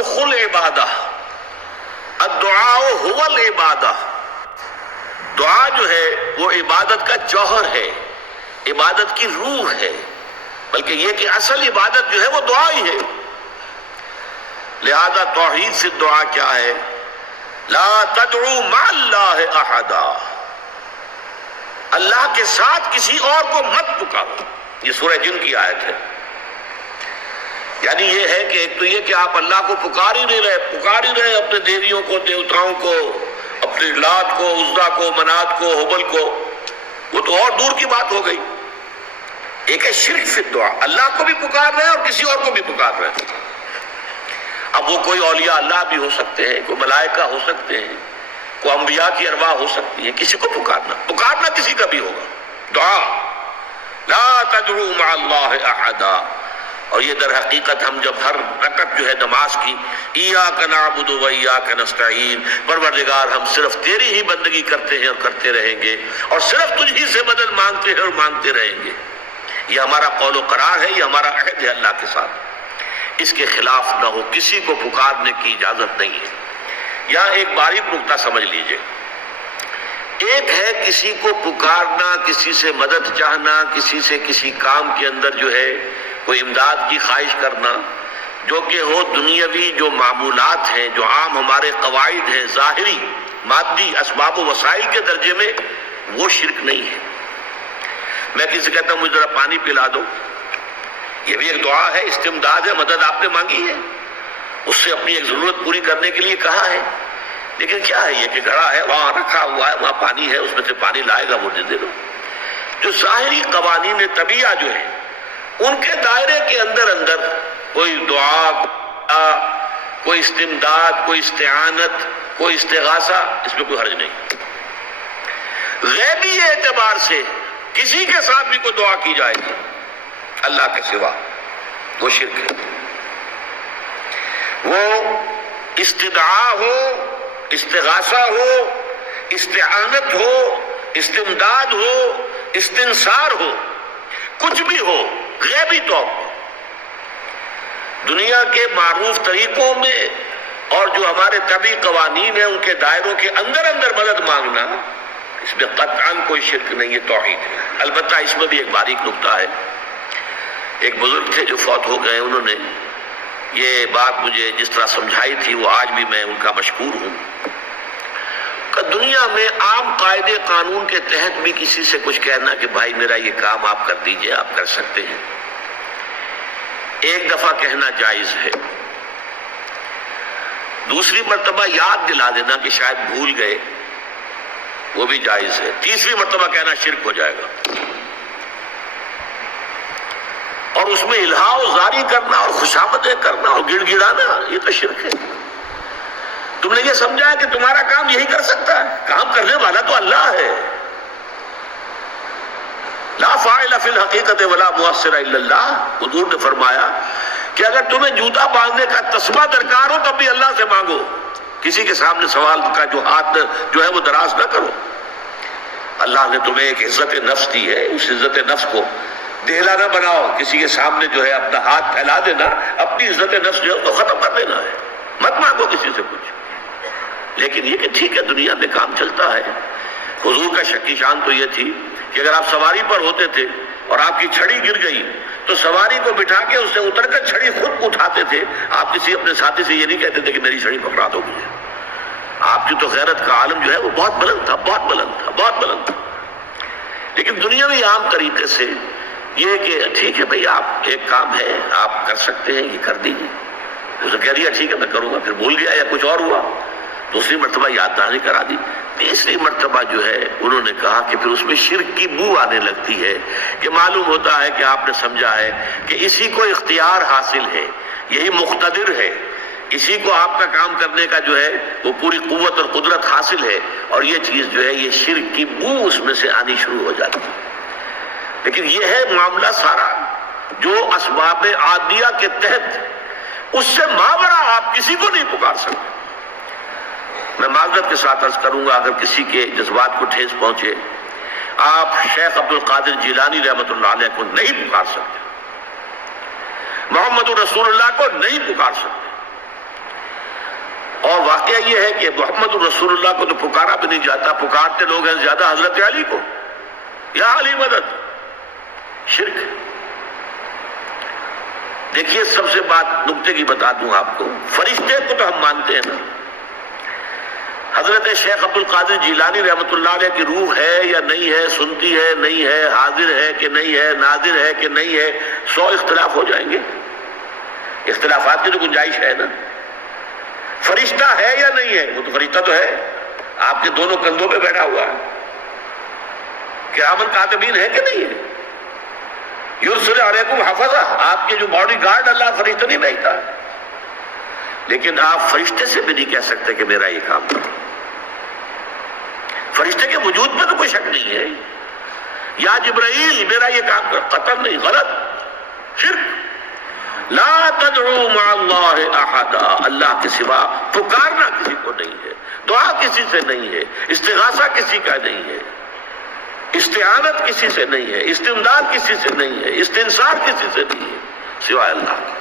مخ العبادہ، الدعاء هو العبادہ، دعا جو ہے وہ عبادت کا جوہر ہے، عبادت کی روح ہے، بلکہ یہ کہ اصل عبادت جو ہے وہ دعا ہی ہے۔ لہذا توحید سے دعا کیا ہے؟ لا تدعو مع اللہ احدا، اللہ کے ساتھ کسی اور کو مت پکارو۔ یہ سورہ جن کی آیت ہے۔ یعنی یہ ہے کہ ایک تو یہ کہ آپ اللہ کو پکار ہی رہے اپنے دیویوں کو، دیوتاؤں کو، اپنے لات کو، عزا کو، منات کو، حبل کو، وہ تو اور دور کی بات ہو گئی۔ ایک ہے شرک فی الدعا، اللہ کو بھی پکار رہے ہیں اور کسی اور کو بھی پکار رہے ہیں۔ اب وہ کوئی اولیاء اللہ بھی ہو سکتے ہیں، کوئی ملائکہ ہو سکتے ہیں، کوئی انبیاء کی ارواح ہو سکتی ہیں، کسی کو پکارنا کسی کا بھی ہوگا۔ دعا لا تدعو مع اللہ احدا، اور یہ در حقیقت ہم جب ہر رکعت جو ہے نماز کی ایاک نعبد و ایاک نستعین، پروردگار ہم صرف تیری ہی بندگی کرتے ہیں اور کرتے رہیں گے، اور صرف تجھ ہی سے مدد مانگتے ہیں اور مانگتے رہیں گے، یہ ہمارا قول و قرار ہے، یہ ہمارا عہد ہے اللہ کے ساتھ، اس کے خلاف نہ ہو، کسی کو پکارنے کی اجازت نہیں ہے۔ یہاں ایک باریک نکتہ سمجھ لیجئے، ایک ہے کسی کو پکارنا، کسی سے مدد چاہنا، کسی سے کسی کام کے اندر جو ہے کوئی امداد کی خواہش کرنا، جو کہ ہو دنیاوی جو معمولات ہیں، جو عام ہمارے قواعد ہیں، ظاہری مادی اسباب و وسائل کے درجے میں، وہ شرک نہیں ہے۔ میں کسی سے کہتا ہوں مجھے ذرا پانی پلا دو، یہ بھی ایک دعا ہے، استمداد ہے، مدد آپ نے مانگی ہے، اس سے اپنی ایک ضرورت پوری کرنے کے لیے کہا ہے۔ لیکن کیا ہے یہ کہ گھڑا ہے، وہاں رکھا ہوا ہے، وہاں پانی ہے، اس میں سے پانی لائے گا، وہ دے دو۔ جو ظاہری قوانین طبیعہ جو ہیں، ان کے دائرے کے اندر کوئی دعا، کوئی استمداد، کوئی استعانت، کوئی استغاثہ، اس میں کوئی حرج نہیں۔ غیبی اعتبار سے کسی کے ساتھ بھی کوئی دعا کی جائے گی اللہ کے سوا، وہ شرک ہے۔ وہ استدعا ہو، استغاثہ ہو، استعانت ہو، استمداد ہو، استنصار ہو، کچھ بھی ہو، غیبی طور پر دنیا کے معروف طریقوں میں اور جو ہمارے طبعی قوانین ہیں ان کے دائروں کے اندر مدد مانگنا، اس میں قطعاً کوئی شرک نہیں ہے، توحید ہے۔ البتہ اس میں بھی ایک باریک نکتہ ہے۔ ایک بزرگ تھے جو فوت ہو گئے، انہوں نے یہ بات مجھے جس طرح سمجھائی تھی، وہ آج بھی میں ان کا مشکور ہوں، کہ دنیا میں عام قاعدے قانون کے تحت بھی کسی سے کچھ کہنا کہ بھائی میرا یہ کام آپ کر دیجئے، آپ کر سکتے ہیں، ایک دفعہ کہنا جائز ہے، دوسری مرتبہ یاد دلا دینا کہ شاید بھول گئے، وہ بھی جائز ہے، تیسری مرتبہ کہنا شرک ہو جائے گا۔ اور اس میں الہا و زاری کرنا اور خوشامدیں کرنا اور گڑ گڑانا، یہ تو شرک ہے۔ تم نے یہ سمجھا ہے کہ تمہارا کام یہی کر سکتا ہے، کام کرنے والا تو اللہ ہے۔ لا فاعل فی الحقیقت ولا مؤثر الا اللہ، حضور نے فرمایا کہ اگر تمہیں جوتا باندھنے کا تسبہ درکار ہو تب بھی اللہ سے مانگو، کسی کے سامنے سوال کا جو ہاتھ جو ہے وہ دراز نہ کرو۔ اللہ نے تمہیں ایک عزت نفس دی ہے، اس عزت نفس کو دہلا نہ بناؤ، کسی کے سامنے جو ہے اپنا ہاتھ پھیلا دینا، اپنی عزت نفس جو ہے تو ختم کر دینا ہے، مت مانگو کسی سے کچھ۔ لیکن یہ کہ ٹھیک ہے دنیا میں کام چلتا ہے۔ حضور کا شکی شان تو یہ تھی کہ اگر آپ سواری پر ہوتے تھے اور آپ کی چھڑی گر گئی تو سواری کو بٹھا کے اس سے اتر کر چھڑی خود اٹھاتے تھے، آپ کسی اپنے ساتھی سے یہ نہیں کہتے تھے کہ میری چھڑی پکڑا دو مجھے۔ آپ کی تو غیرت کا عالم جو ہے وہ بہت بلند تھا، بہت بلند تھا، بہت بلند تھا۔ لیکن دنیاوی عام طریقے سے یہ کہ ٹھیک ہے بھئی آپ ایک کام ہے آپ کر سکتے ہیں، یہ کر دیجیے، اسے کہہ دیا ٹھیک ہے میں کروں گا، پھر بھول گیا یا کچھ اور ہوا، دوسری مرتبہ یاد دہانی کرا دی، تیسری مرتبہ جو ہے انہوں نے کہا کہ پھر اس میں شرک کی بو آنے لگتی ہے کہ معلوم ہوتا ہے کہ آپ نے سمجھا ہے کہ اسی کو اختیار حاصل ہے، یہی مقتدر ہے، اسی کو آپ کا کام کرنے کا جو ہے وہ پوری قوت اور قدرت حاصل ہے، اور یہ چیز جو ہے یہ شرک کی بو اس میں سے آنی شروع ہو جاتی ہے۔ لیکن یہ ہے معاملہ سارا جو اسباب عادیہ کے تحت، اس سے ماورا آپ کسی کو نہیں پکار سکتے۔ میں معذرت کے ساتھ عرض کروں گا اگر کسی کے جذبات کو ٹھیس پہنچے، آپ شیخ عبد القادر جیلانی رحمۃ اللہ علیہ کو نہیں پکار سکتے، محمد رسول اللہ کو نہیں پکار سکتے، اور واقعہ یہ ہے کہ محمد رسول اللہ کو تو پکارا بھی نہیں جاتا، پکارتے لوگ ہیں زیادہ حضرت علی کو، یا علی مدد، شرک۔ دیکھیے سب سے بات نکتے کی بتا دوں آپ کو، فرشتے کو تو ہم مانتے ہیں نا، حضرت شیخ عبد القادر جیلانی رحمۃ اللہ علیہ کی روح ہے یا نہیں ہے، سنتی ہے نہیں ہے، حاضر ہے کہ نہیں ہے، ناظر ہے کہ نہیں ہے، 100 اختلاف ہو جائیں گے، اختلافات کی تو گنجائش ہے نا۔ فرشتہ ہے یا نہیں ہے؟ وہ تو فرشتہ تو ہے، آپ کے دونوں کندھوں پہ بیٹھا ہوا ہے، کرامن کاتبین ہے کہ نہیں ہے؟ یرسل علیکم حفظہ، آپ کے جو باڈی گارڈ اللہ فرشتہ نہیں بھیجتا، لیکن آپ فرشتے سے بھی نہیں کہہ سکتے کہ میرا یہ کام کرو۔ فرشتے کے وجود میں تو کوئی شک نہیں ہے، یا جبرائیل میرا یہ کام کر، قطعاً نہیں، غلط، شرک۔ لا تدعو مع اللہ احدا، اللہ کے سوا پکارنا کسی کو نہیں ہے، دعا کسی سے نہیں ہے، استغاثہ کسی کا نہیں ہے، استعانت کسی سے نہیں ہے، استمداد کسی سے نہیں ہے، استنصار کسی سے نہیں ہے، سوائے اللہ کے۔